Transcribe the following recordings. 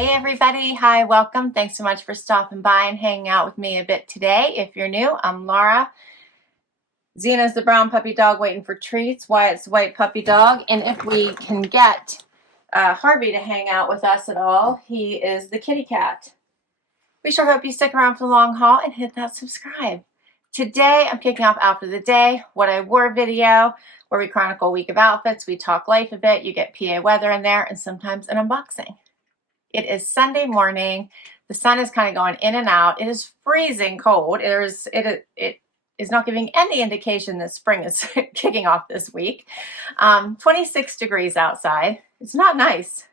Hey everybody, hi, welcome. Thanks so much for stopping by and hanging out with me a bit today. If you're new, I'm Laura. Zena's the brown puppy dog waiting for treats. Wyatt's the white puppy dog. And if we can get Harvey to hang out with us at all, he is the kitty cat. We sure hope you stick around for the long haul and hit that subscribe. Today, I'm kicking off Outfit of the Day, what I wore video, where we chronicle a week of outfits, we talk life a bit, you get PA weather in there, and sometimes an unboxing. It is Sunday morning. The sun is kind of going in and out. It is freezing cold. It is not giving any indication that spring is kicking off this week. 26 degrees outside. It's not nice.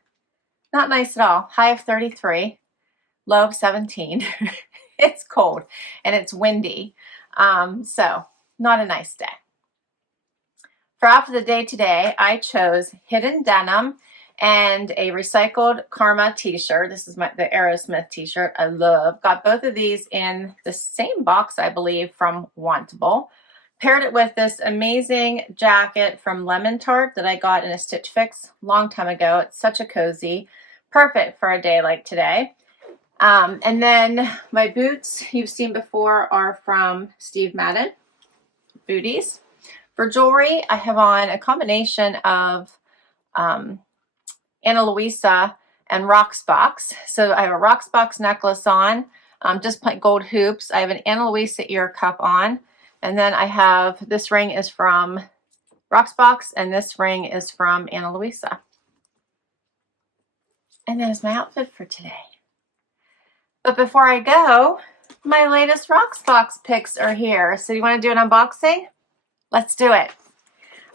Not nice at all. High of 33, low of 17. It's cold and it's windy. So not a nice day. For Outfit of the Day today, I chose hidden denim and a recycled Karma t-shirt. This is the Aerosmith t-shirt I love. Got both of these in the same box, I believe, from Wantable. Paired it with this amazing jacket from Lemon Tart that I got in a Stitch Fix a long time ago. It's such a cozy, perfect for a day like today. And then my boots you've seen before are from Steve Madden, Booties. For jewelry, I have on a combination of Luisa and Rocksbox. So I have a Rocksbox necklace on, just plain gold hoops. I have an Luisa ear cuff on. And then I have, this ring is from Rocksbox and this ring is from Luisa. And that is my outfit for today. But before I go, my latest Rocksbox picks are here. So you want to do an unboxing? Let's do it.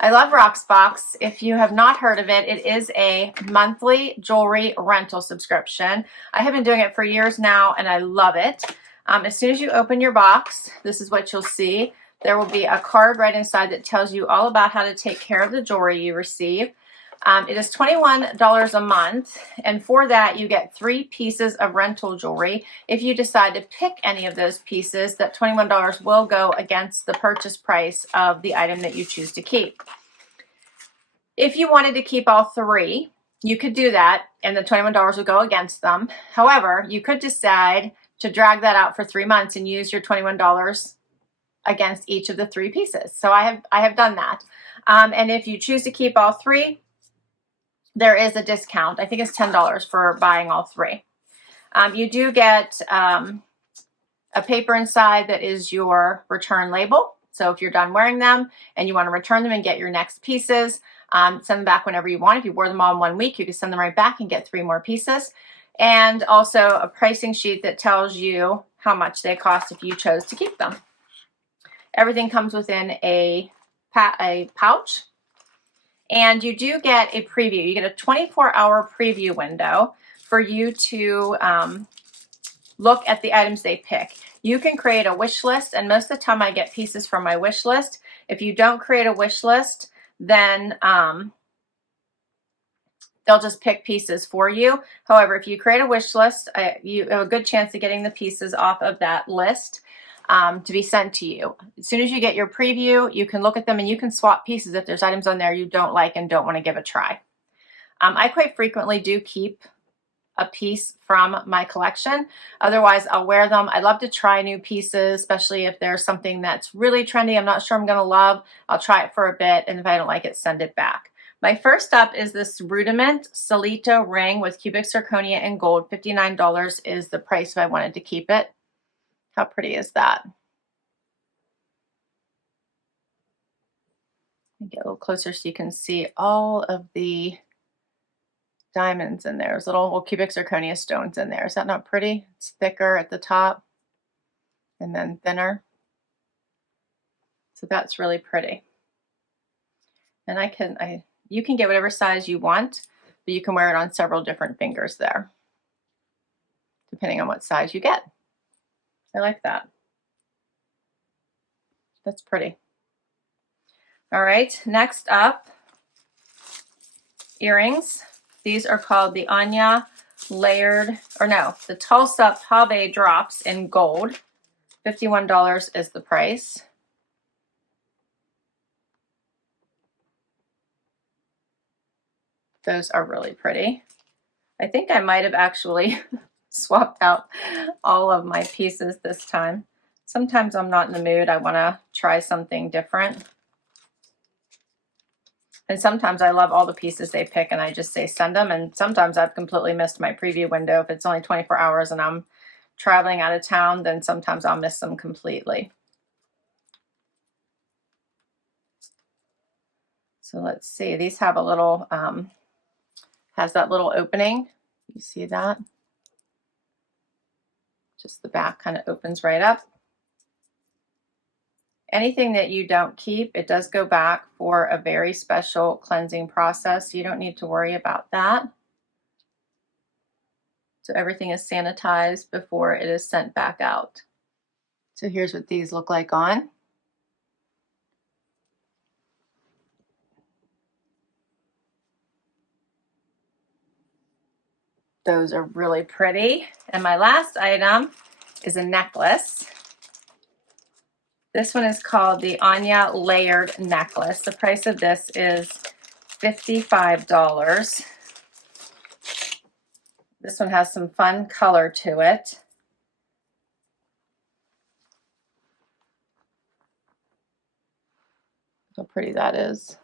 I love Rocksbox. If you have not heard of it, it is a monthly jewelry rental subscription. I have been doing it for years now and I love it. As soon as you open your box, this is what you'll see. There will be a card right inside that tells you all about how to take care of the jewelry you receive. It is $21 a month, and for that you get 3 pieces of rental jewelry. If you decide to pick any of those pieces, that $21 will go against the purchase price of the item that you choose to keep. If you wanted to keep all 3, you could do that, and the $21 would go against them. However, you could decide to drag that out for 3 months and use your $21 against each of the 3 pieces. So I have done that. And if you choose to keep all 3, there is a discount. I think it's $10 for buying all 3. You do get a paper inside that is your return label. So if you're done wearing them and you want to return them and get your next pieces, send them back whenever you want. If you wore them all in 1 week, you can send them right back and get 3 more pieces. And also a pricing sheet that tells you how much they cost if you chose to keep them. Everything comes within a pouch. And you do get a preview. You get a 24-hour preview window for you to look at the items they pick. You can create a wish list, and most of the time I get pieces from my wish list. If you don't create a wish list, then they'll just pick pieces for you. However, if you create a wish list, you have a good chance of getting the pieces off of that list to be sent to you. As soon as you get your preview, you can look at them and you can swap pieces if there's items on there you don't like and don't want to give a try. I quite frequently do keep a piece from my collection. Otherwise, I'll wear them. I love to try new pieces, especially if there's something that's really trendy I'm not sure I'm going to love. I'll try it for a bit, and if I don't like it, send it back. My first up is this Rudiment Solito ring with cubic zirconia and gold. $59 is the price if I wanted to keep it. How pretty is that? Get a little closer so you can see all of the diamonds in there. There's little cubic zirconia stones in there. Is that not pretty? It's thicker at the top and then thinner. So that's really pretty. And you can get whatever size you want, but you can wear it on several different fingers there, depending on what size you get. I like that. That's pretty. All right, next up, earrings. These are called the Anya the Tulsa Pave Drops in gold. $51 is the price. Those are really pretty. I think I might have actually swapped out all of my pieces this time. Sometimes I'm not in the mood. I want to try something different. And sometimes I love all the pieces they pick and I just say send them. And sometimes I've completely missed my preview window. If it's only 24 hours and I'm traveling out of town, then sometimes I'll miss them completely. So let's see. These have a little, has that little opening. You see that? Just the back kind of opens right up. Anything that you don't keep, it does go back for a very special cleansing process. You don't need to worry about that. So everything is sanitized before it is sent back out. So here's what these look like on. Those are really pretty. And my last item is a necklace. This one is called the Anya Layered Necklace. The price of this is $55. This one has some fun color to it. How pretty that is.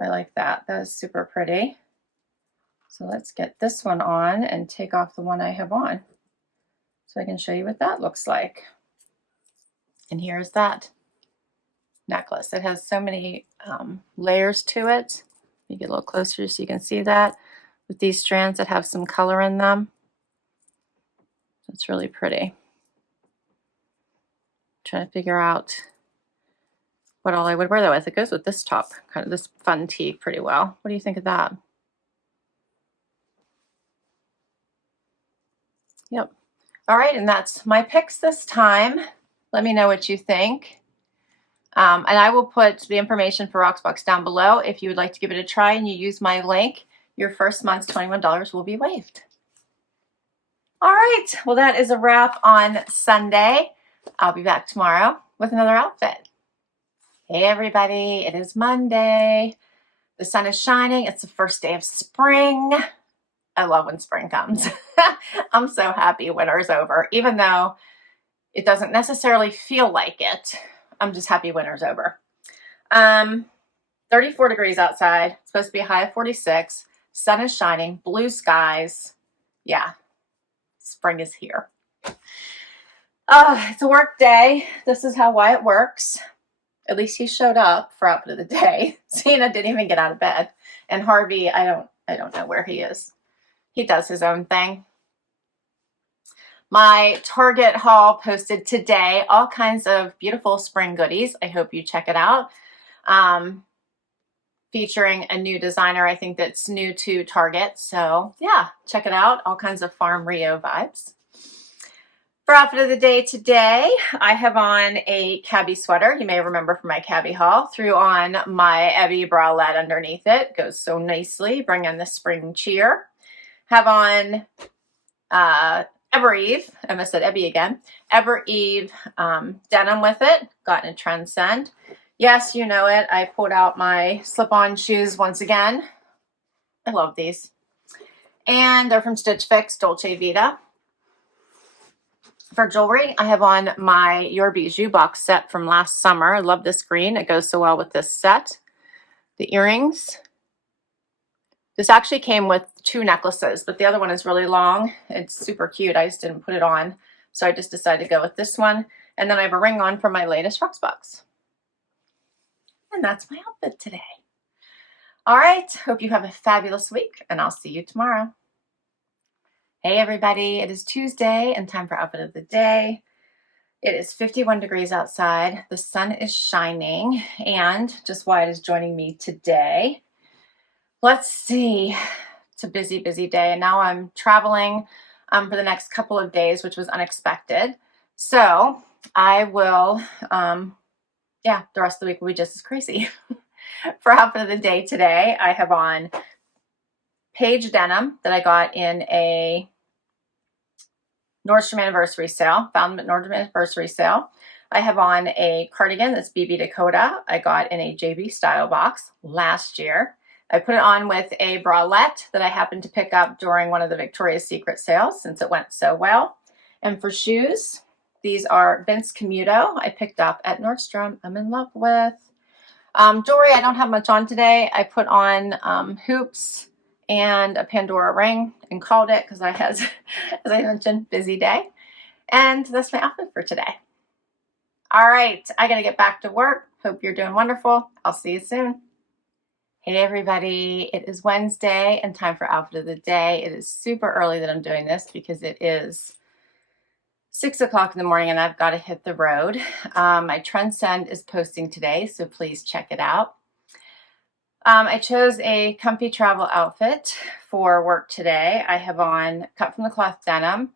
I like that. That is super pretty. So let's get this one on and take off the one I have on, so I can show you what that looks like. And here's that necklace. It has so many layers to it. Let me get a little closer so you can see that. With these strands that have some color in them. It's really pretty. Trying to figure out what all I would wear that with. It goes with this top, kind of this fun tee pretty well. What do you think of that? Yep. All right, and that's my picks this time. Let me know what you think. And I will put the information for Rocksbox down below. If you would like to give it a try and you use my link, your first month's $21 will be waived. All right, well, that is a wrap on Sunday. I'll be back tomorrow with another outfit. Hey, everybody, it is Monday. The sun is shining. It's the first day of spring. I love when spring comes. I'm so happy winter's over, even though it doesn't necessarily feel like it. I'm just happy winter's over. 34 degrees outside. It's supposed to be a high of 46. Sun is shining. Blue skies. Yeah, spring is here. It's a work day. This is how Wyatt works. At least he showed up for outfit of the day. Cena didn't even get out of bed. And Harvey, I don't know where he is. He does his own thing. My Target haul posted today, all kinds of beautiful spring goodies. I hope you check it out. Featuring a new designer, I think that's new to Target. So yeah, check it out. All kinds of Farm Rio vibes. For outfit of the day today, I have on a Cabi sweater. You may remember from my Cabi haul. Threw on my Evereve bralette underneath it. Goes so nicely. Bring in the spring cheer. Have on Evereve. I almost said Ebby again. Evereve denim with it. Got in a Trendsend. Yes, you know it. I pulled out my slip-on shoes once again. I love these. And they're from Stitch Fix, Dolce Vita. For jewelry, I have on my Your Bijoux Box set from last summer. I love this green. It goes so well with this set. The earrings. This actually came with 2 necklaces, but the other one is really long. It's super cute. I just didn't put it on. So I just decided to go with this one. And then I have a ring on from my latest Rocksbox. And that's my outfit today. All right. Hope you have a fabulous week, and I'll see you tomorrow. Hey everybody, it is Tuesday and time for outfit of the day. It is 51 degrees outside. The sun is shining, and just Wyatt is joining me today. Let's see. It's a busy, busy day, and now I'm traveling for the next couple of days, which was unexpected. So I will, the rest of the week will be just as crazy. For outfit of the day today, I have on Paige denim that I got in a Nordstrom anniversary sale. Found them at Nordstrom anniversary sale. I have on a cardigan that's BB Dakota. I got in a JB Stylebox last year. I put it on with a bralette that I happened to pick up during one of the Victoria's Secret sales since it went so well. And for shoes, these are Vince Commuto I picked up at Nordstrom. I'm in love with. Jewelry, I don't have much on today. I put on hoops and a Pandora ring and called it because I had, as I mentioned, busy day. And that's my outfit for today. All right, I got to get back to work. Hope you're doing wonderful. I'll see you soon. Hey everybody, it is Wednesday and time for outfit of the day. It is super early that I'm doing this because it is 6 o'clock in the morning and I've got to hit the road. My Trendsend is posting today, so please check it out. I chose a comfy travel outfit for work today. I have on cut from the cloth denim,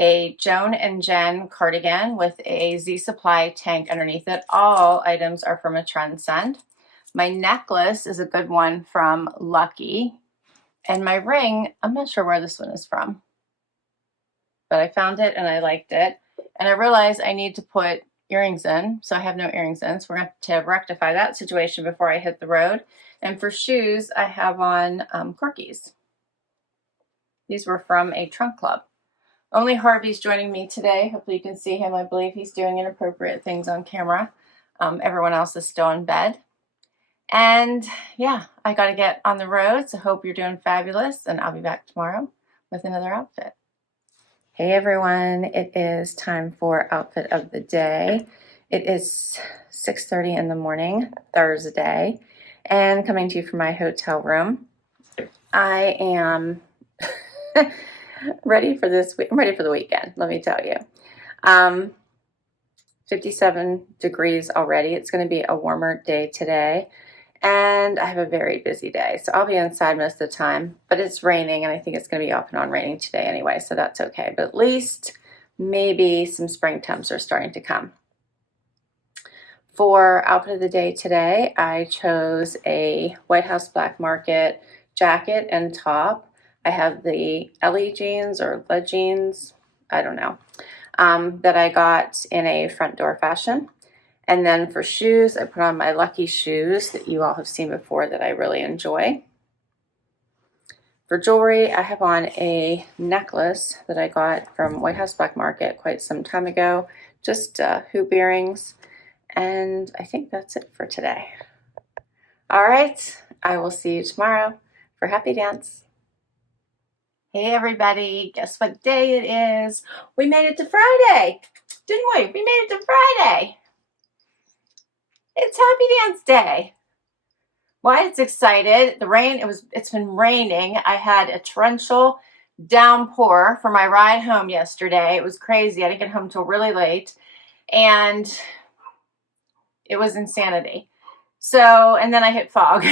a Joan and Jen cardigan with a Z Supply tank underneath it. All items are from a Trendsend. My necklace is a good one from Lucky. And my ring, I'm not sure where this one is from, but I found it and I liked it. And I realized I need to put earrings in, so I have no earrings in. So we're going to have to rectify that situation before I hit the road. And for shoes, I have on Corkies. These were from a trunk club. Only Harvey's joining me today. Hopefully you can see him. I believe he's doing inappropriate things on camera. Everyone else is still in bed. And yeah, I got to get on the road, so hope you're doing fabulous, and I'll be back tomorrow with another outfit. Hey everyone, it is time for outfit of the day. It is 6:30 in the morning, Thursday, and coming to you from my hotel room. I am ready for this week. I'm ready for the weekend, let me tell you. 57 degrees already. It's going to be a warmer day today. And I have a very busy day, so I'll be inside most of the time, but it's raining, and I think it's going to be off and on raining today anyway, so that's okay. But at least maybe some spring temps are starting to come. For outfit of the day today, I chose a White House Black Market jacket and top. I have the Ellie jeans or Le jeans, I don't know, that I got in a front door fashion. And then for shoes, I put on my Lucky shoes that you all have seen before that I really enjoy. For jewelry, I have on a necklace that I got from White House Black Market quite some time ago. Just hoop earrings. And I think that's it for today. All right, I will see you tomorrow for Happy Dance. Hey everybody, guess what day it is? We made it to Friday, didn't we? We made it to Friday. It's Happy Dance Day. Wyatt's excited. The rain, it's been raining. I had a torrential downpour for my ride home yesterday. It was crazy. I didn't get home till really late. And it was insanity. So, and then I hit fog.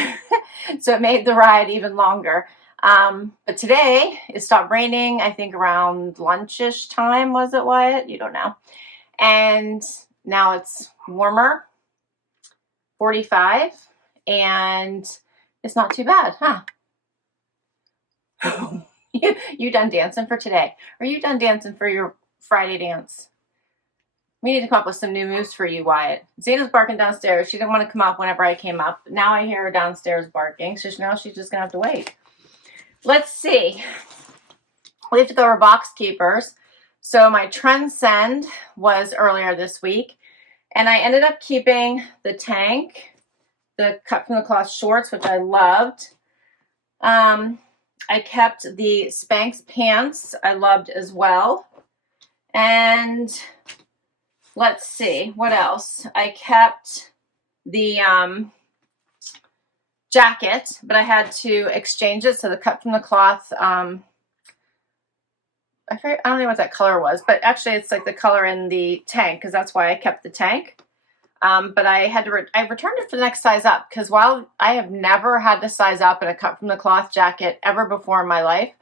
So it made the ride even longer. But today it stopped raining, I think around lunchish time, was it, Wyatt? You don't know. And now it's warmer. 45, and it's not too bad, huh? You done dancing for today? Are you done dancing for your Friday dance? We need to come up with some new moves for you, Wyatt. Zena's barking downstairs. She didn't want to come up whenever I came up. Now I hear her downstairs barking, so now she's just going to have to wait. Let's see. We have to go over box keepers. So my Trendsend was earlier this week. And I ended up keeping the tank, the cut from the cloth shorts, which I loved. I kept the Spanx pants, I loved as well. And let's see, what else? I kept the jacket, but I had to exchange it. So the cut from the cloth, I don't know what that color was, but actually it's like the color in the tank, because that's why I kept the tank. But I had to, I returned it for the next size up, because while I have never had to size up in a cut from the cloth jacket ever before in my life,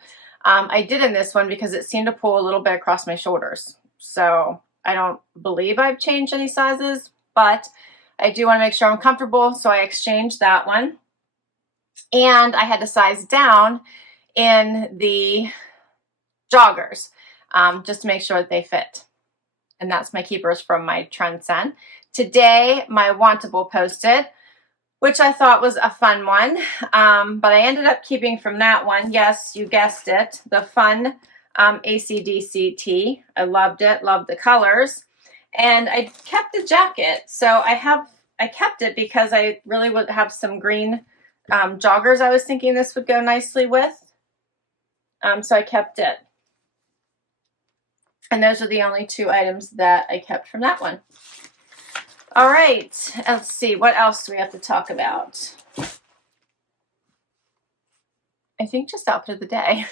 I did in this one because it seemed to pull a little bit across my shoulders. So I don't believe I've changed any sizes, but I do want to make sure I'm comfortable. So I exchanged that one. And I had to size down in the joggers, just to make sure that they fit. And that's my keepers from my Trendsend. Today, my Wantable posted, which I thought was a fun one. But I ended up keeping from that one, yes, you guessed it, the fun AC/DC tee. I loved it, loved the colors. And I kept the jacket. So I kept it because I really would have some green joggers I was thinking this would go nicely with. So I kept it. And those are the only two items that I kept from that one. All right, let's see, what else do we have to talk about? I think just outfit of the day.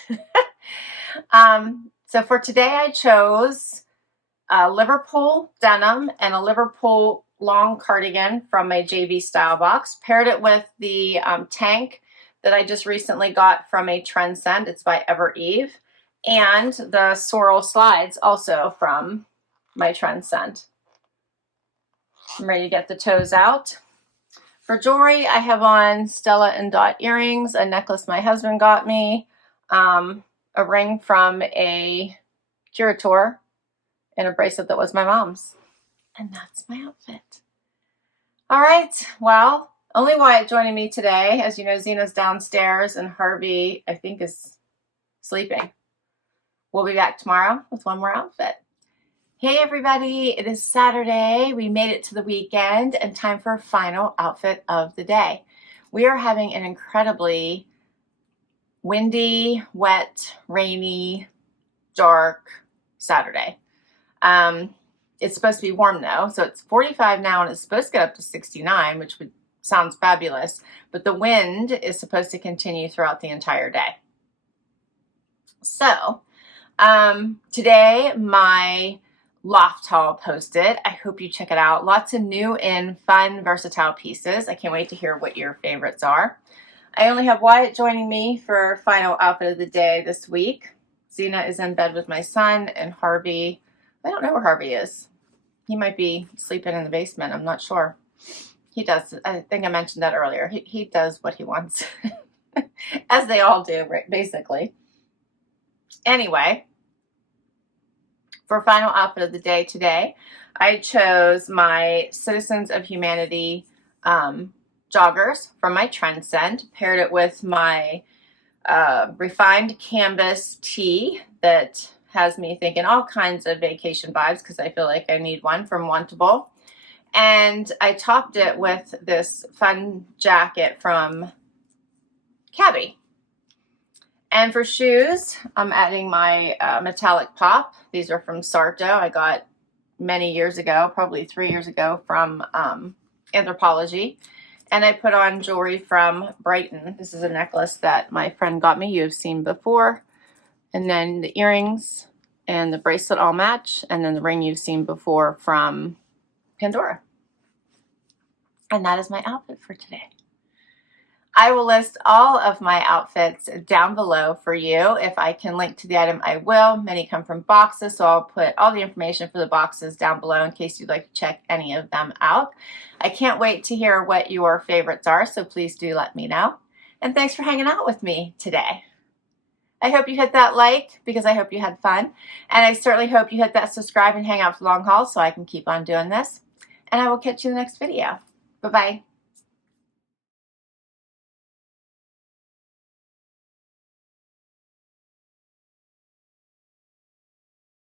So for today I chose a Liverpool denim and a Liverpool long cardigan from my JV Stylebox. Paired it with the tank that I just recently got from a Trendsend. It's by Evereve. And the sorrel slides also from my Trendsend. I'm ready to get the toes out. For jewelry, I have on Stella and Dot earrings, a necklace my husband got me, a ring from a curator, and a bracelet that was my mom's. And that's my outfit. All right, well, only Wyatt joining me today. As you know, Zena's downstairs and Harvey, I think, is sleeping. We'll be back tomorrow with one more outfit. Hey everybody, it is Saturday. We made it to the weekend and time for a final outfit of the day. We are having an incredibly windy, wet, rainy, dark Saturday. It's supposed to be warm though, so it's 45 now and it's supposed to get up to 69, which sounds fabulous, but the wind is supposed to continue throughout the entire day. So, today my loft haul posted. I hope you check it out. Lots of new and fun, versatile pieces. I can't wait to hear what your favorites are. I only have Wyatt joining me for final outfit of the day this week. Zena is in bed with my son, and Harvey, I don't know where Harvey is. He might be sleeping in the basement. I'm not sure. He does. I think I mentioned that earlier. He does what he wants, as they all do, basically. Anyway, for final outfit of the day today, I chose my Citizens of Humanity joggers from my Trendsend, paired it with my refined canvas tee that has me thinking all kinds of vacation vibes because I feel like I need one from Wantable. And I topped it with this fun jacket from Cabi. And for shoes, I'm adding my metallic pop. These are from Sarto. I got many years ago, probably 3 years ago, from Anthropology. And I put on jewelry from Brighton. This is a necklace that my friend got me. You've seen before. And then the earrings and the bracelet all match. And then the ring you've seen before from Pandora. And that is my outfit for today. I will list all of my outfits down below for you. If I can link to the item, I will. Many come from boxes, so I'll put all the information for the boxes down below in case you'd like to check any of them out. I can't wait to hear what your favorites are, so please do let me know. And thanks for hanging out with me today. I hope you hit that like because I hope you had fun. And I certainly hope you hit that subscribe and hang out for the long haul so I can keep on doing this. And I will catch you in the next video. Bye-bye.